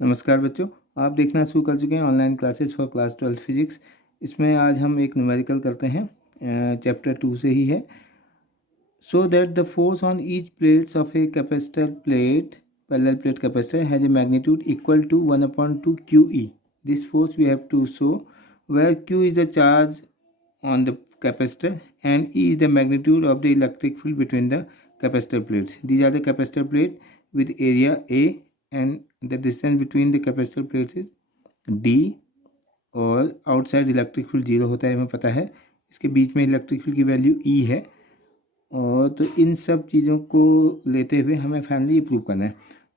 नमस्कार बच्चों, आप देखना शुरू कर चुके हैं online classes for class 12 physics. इसमें आज हम एक न्यूमेरिकल करते हैं, चैप्टर 2 से ही है। So that the force on each plates of a capacitor plate parallel plate capacitor has a magnitude equal to 1/2 QE. This force we have to show where Q is the charge on the capacitor and E is the magnitude of the electric field between the capacitor plates. These are the capacitor plate with area A and the distance between the capacitor plates is D. और outside electric field 0 होता है, हमें पता है। इसके बीच में electric field की value E है। और तो इन सब चीज़ों को लेते हुए हमें फाइनली ये प्रूव करना है।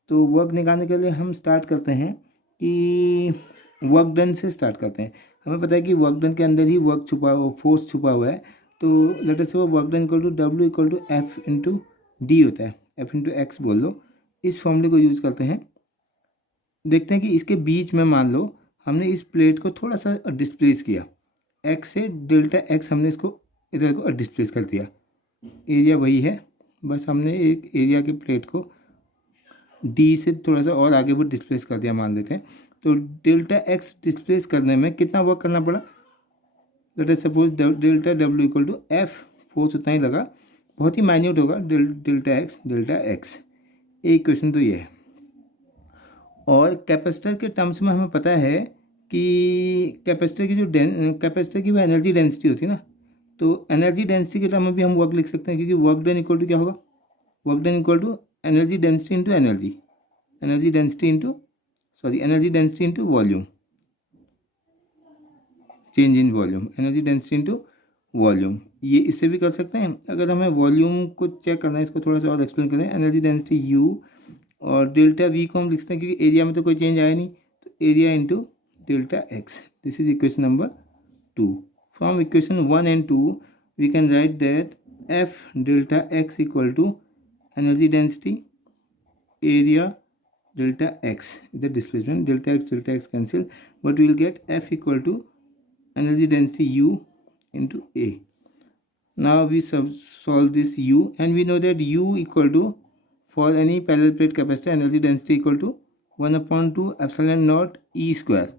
तो वर्क निकालने के लिए हम स्टार्ट करते हैं कि वर्क डन से स्टार्ट करते हैं। हमें पता है कि वर्क डन के अंदर ही वर्क छुपा हुआ, फोर्स छुपा हुआ है। तो let us say work done equal to W equal to F into D होता है, F इंटू एक्स बोल लो। इस फॉर्मूले को यूज़ करते हैं। देखते हैं कि इसके बीच में मान लो हमने इस प्लेट को थोड़ा सा डिस्प्लेस किया, x से डेल्टा x हमने इसको इधर को डिस्प्लेस कर दिया। एरिया वही है, बस हमने एक एरिया के प्लेट को D से थोड़ा सा और आगे वो डिस्प्लेस कर दिया मान लेते हैं। तो डेल्टा x डिस्प्लेस करने में कितना वर्क करना पड़ा? Let us suppose delta W equal to F, force उतना ही लगा, बहुत ही माइन्यूट होगा, डेल्टा x। एक क्वेश्चन तो ये है। और कैपेसिटर के टर्म्स में हमें पता है कि कैपेसिटर की कैपेसिटर की वो एनर्जी डेंसिटी होती है ना, तो एनर्जी डेंसिटी के टर्म में भी हम वर्क लिख सकते हैं, क्योंकि वर्क डन इक्वल टू क्या होगा? Work done equal to energy density into energy density into volume, change in volume, energy density into volume. ये इससे भी कर सकते हैं। अगर हमें वॉल्यूम को चेक करना है, इसको थोड़ा सा और एक्सप्लेन करें, एनर्जी डेंसिटी U और डेल्टा V को हम लिखते हैं क्योंकि एरिया में तो कोई चेंज आया नहीं, तो area into delta x। This is equation number 2। From equation 1 and 2 we can write that F delta x equal to energy density area delta x is the displacement, delta x cancel, but we will get F equal to energy density U into A. Now we solve this U and we know that U equal to, for any parallel plate capacitor, energy density equal to 1/2 epsilon naught E square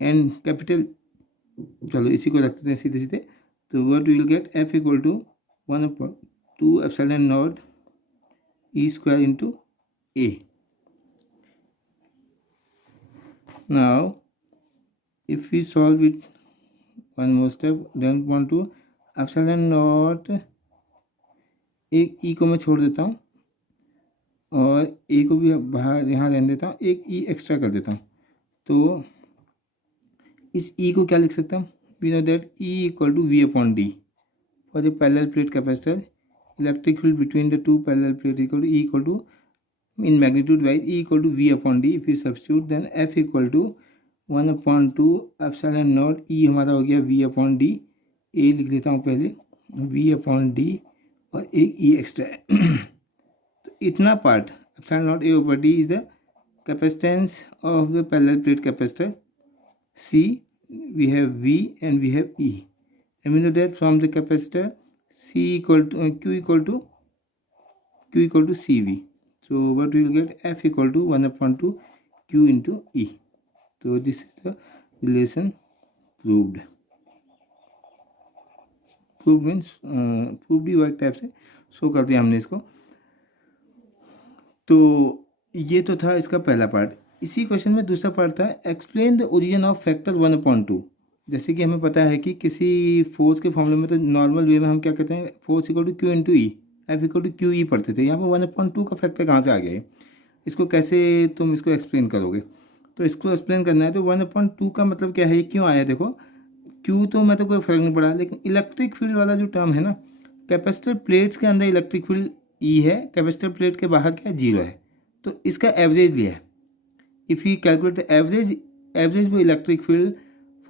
and capital, चलो इसी को रखते हैं सीधे सीधे। तो what we will get F equal to 1/2 epsilon naught E square into A. Now if we solve it one more step, then 1/2 epsilon naught, एक E को मैं छोड़ देता हूँ और A को भी बाहर यहाँ रहने देता हूँ, एक E एक्स्ट्रा कर देता हूँ। तो इस E को क्या लिख सकता हूँ? We know that E equal to V/D for the parallel plate capacitor, electric field between the two parallel plate equal to E equal to, in magnitude wise E equal to V/D. If you substitute then F equal to 1/2 epsilon naught E हमारा हो गया V/D। A लिख लेता हूँ पहले, V/D और एक E extra है। तो इतना part epsilon naught A/D is the capacitance of the parallel plate capacitor. C we have V and we have E, and we know that from the capacitor C equal to Q equal to CV. So what we will get? F equal to 1/2 Q into E. So this is the relation proved. Proved means proved he work type से show कर दिया हमने इसको। तो ये तो था इसका पहला पार्ट। इसी क्वेश्चन में दूसरा पार्ट था, explain the origin of factor 1/2। जैसे कि हमें पता है कि किसी फोर्स के फॉर्मूले में तो नॉर्मल वे में हम क्या कहते हैं, force equal to Q into E, F equal to QE पढ़ते थे। यहाँ पर 1/2 का फैक्टर कहाँ से आ गया है? इसको कैसे तुम इसको एक्सप्लेन करोगे? तो इसको एक्सप्लेन करना है तो 1/2 का मतलब क्या है, ये क्यों आया? देखो Q तो मैं तो कोई फ़र्क नहीं पड़ा, लेकिन इलेक्ट्रिक फील्ड वाला जो टर्म है ना, कैपेसिटर प्लेट्स के अंदर इलेक्ट्रिक फील्ड E है, कैपेसिटर प्लेट के बाहर क्या है? 0 है। तो इसका एवरेज लिया है। If you calculate the average वो electric field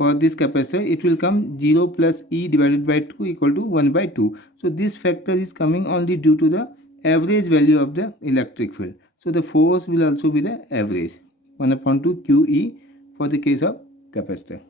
for this capacitor, it will come 0 plus E divided by 2 equal to 1/2. So this factor is coming only due to the average value of the electric field. So the force will also be the average 1/2 QE for the case of capacitor.